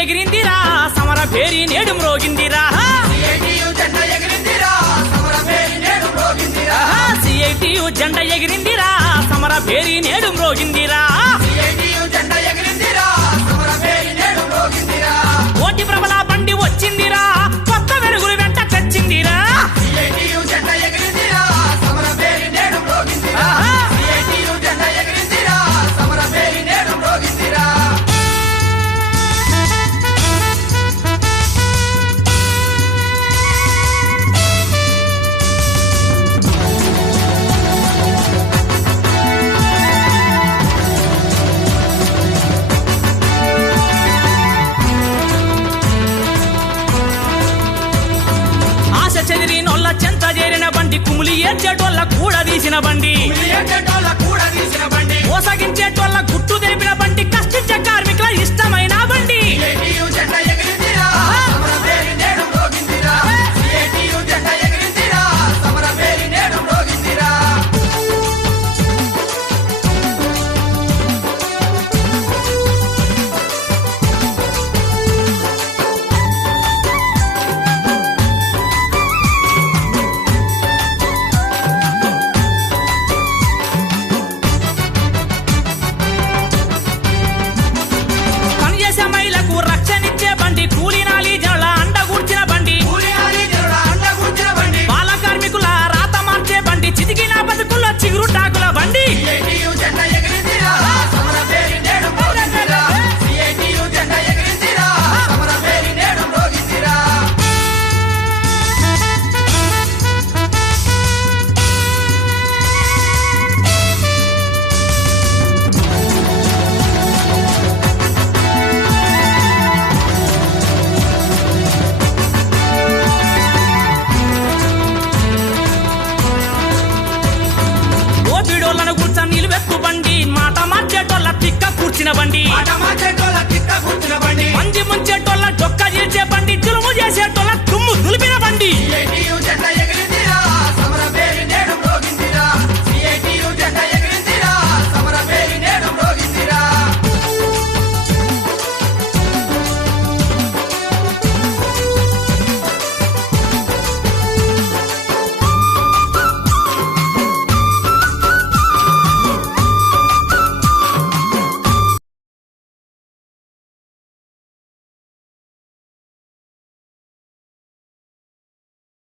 ఎగిరిందిరా సమర పేరి నేడు మ్రోగిందిరా సిఐటియు జెండా ఎగిరిందిరా సమర పేరి నేడు మ్రోగిందిరా కోటి ప్రబల బండి వచ్చిందిరా కొత్త వెలుగులు వెంట తెచ్చిందిరా చెదిరినోళ్ళ చెంత చేరిన బండి కుములి ఏడ్చేటోళ్ళ కూడా తీసిన బండి మోసగించేటోళ్ళ గుట్టు తెలిపిన బండి కష్టించే కార్మికుల ఇష్టమైన బండి బండి మంచి ముంచేటోళ్ళ డొక్క చేసే బండి జులుము చేసేటోళ్ళ